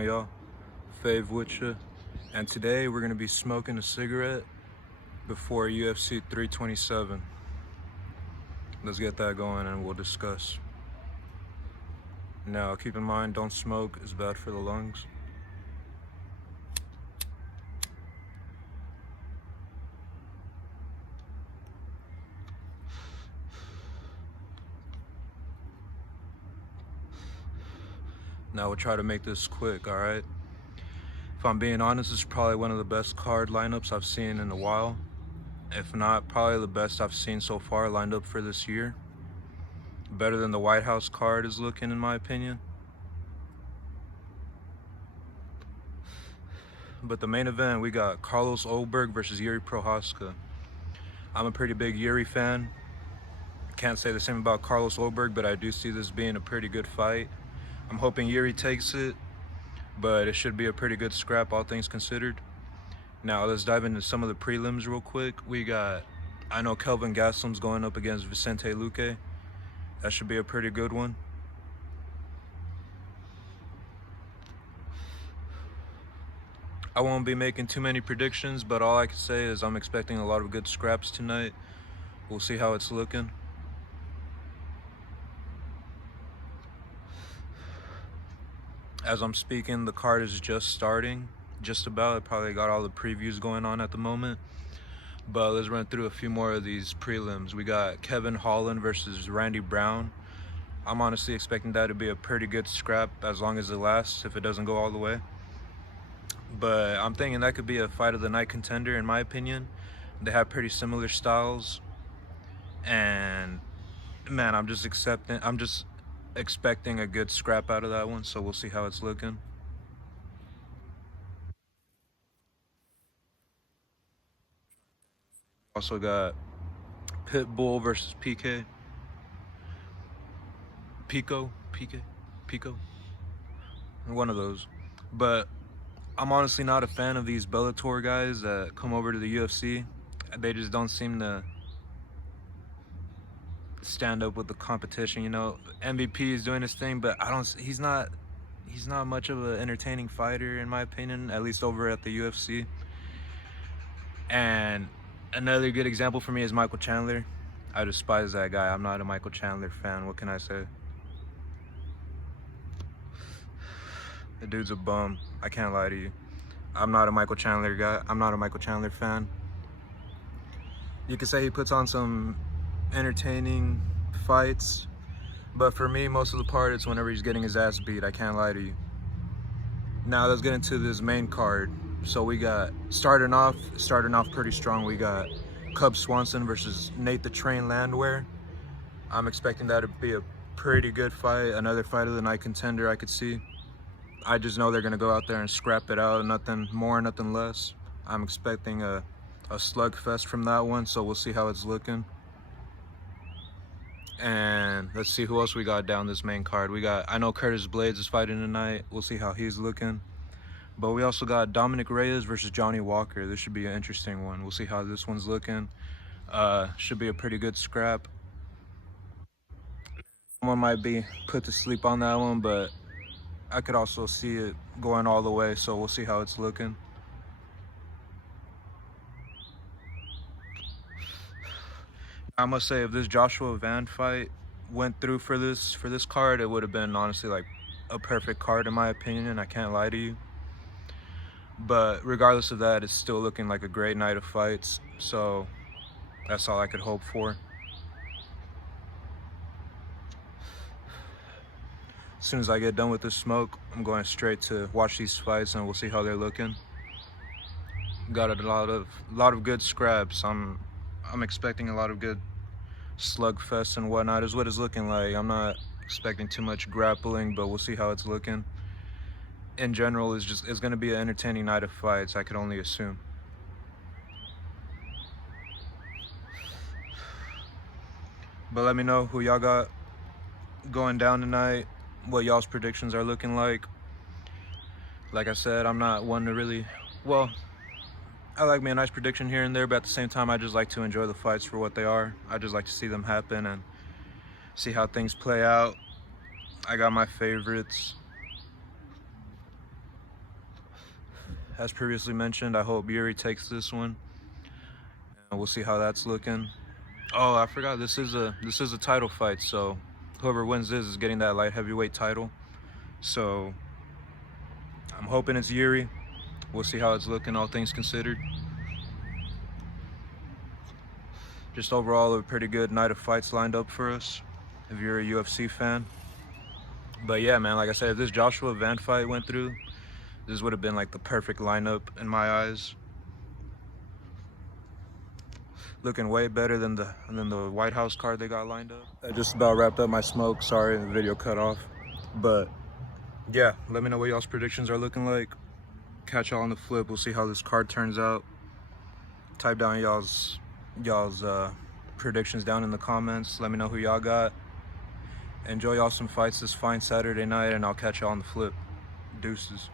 Y'all, Fave with you, and today we're gonna be smoking a cigarette before UFC 327. Let's get that going and we'll discuss. Now, keep in mind, don't smoke, it's bad for the lungs. Now we'll try to make this quick, alright? If I'm being honest, this is probably one of the best card lineups I've seen in a while. If not, probably the best I've seen so far lined up for this year. Better than the White House card is looking, in my opinion. But the main event, we got Carlos Ulberg versus Yuri Prochazka. I'm a pretty big Yuri fan. Can't say the same about Carlos Ulberg, but I do see this being a pretty good fight. I'm hoping Yuri takes it, but it should be a pretty good scrap, all things considered. Now let's dive into some of the prelims real quick. I know Kelvin Gastelum's going up against Vicente Luque. That should be a pretty good one. I won't be making too many predictions, but all I can say is I'm expecting a lot of good scraps tonight. We'll see how it's looking. As I'm speaking, the card is just starting, just about. I probably got all the previews going on at the moment. But let's run through a few more of these prelims. We got Kevin Holland versus Randy Brown. I'm honestly expecting that to be a pretty good scrap as long as it lasts, if it doesn't go all the way. But I'm thinking that could be a fight of the night contender, in my opinion. They have pretty similar styles. And man, I'm just expecting a good scrap out of that one, so we'll see how it's looking. Also got Pitbull versus Pico, one of those. But I'm honestly not a fan of these Bellator guys that come over to the UFC. They just don't seem to stand up with the competition. You know, MVP is doing his thing, but he's not much of an entertaining fighter, in my opinion, at least over at the UFC. And another good example for me is Michael Chandler. I despise that guy. I'm not a Michael Chandler fan. What can I say? The dude's a bum. I can't lie to you. I'm not a Michael Chandler guy. I'm not a Michael Chandler fan. You could say he puts on some entertaining fights, but for me, most of the part, it's whenever he's getting his ass beat. I can't lie to you. Now let's get into this main card. So we got starting off pretty strong. We got Cub Swanson versus Nate the Train Landwehr. I'm expecting that to be a pretty good fight. Another fight of the night contender I could see. I just know they're gonna go out there and scrap it out. Nothing more, nothing less. I'm expecting a slugfest from that one, so we'll see how it's looking. And let's see who else we got down this main card. I know Curtis Blades is fighting tonight. We'll see how he's looking. But we also got Dominic Reyes versus Johnny Walker. This should be an interesting one. We'll see how this one's looking. Should be a pretty good scrap. Someone might be put to sleep on that one, but I could also see it going all the way, so we'll see how it's looking. I must say, if this Joshua Van fight went through for this card, it would have been honestly like a perfect card in my opinion. I can't lie to you. But regardless of that, it's still looking like a great night of fights. So that's all I could hope for. As soon as I get done with this smoke, I'm going straight to watch these fights, and we'll see how they're looking. Got a lot of good scraps. I'm expecting a lot of good slugfests and whatnot is what it's looking like. I'm not expecting too much grappling, but we'll see how it's looking. In general, it's going to be an entertaining night of fights, I could only assume. But let me know who y'all got going down tonight, what y'all's predictions are looking like. Like I said, I'm not one to really, well, I like me a nice prediction here and there, but at the same time, I just like to enjoy the fights for what they are. I just like to see them happen and see how things play out. I got my favorites. as previously mentioned, I hope Yuri takes this one. And we'll see how that's looking. Oh, I forgot, this is a title fight, so whoever wins this is getting that light heavyweight title. So I'm hoping it's Yuri. We'll see how it's looking, all things considered. Just overall a pretty good night of fights lined up for us, if you're a UFC fan. But yeah, man, like I said, if this Joshua Van fight went through, this would have been like the perfect lineup in my eyes. Looking way better than the White House card they got lined up. I just about wrapped up my smoke. Sorry, the video cut off. But yeah, let me know what y'all's predictions are looking like. Catch y'all on the flip. We'll see how this card turns out. Type down y'all's predictions down in the comments. Let me know who y'all got. Enjoy y'all some fights this fine Saturday night, and I'll catch y'all on the flip. Deuces.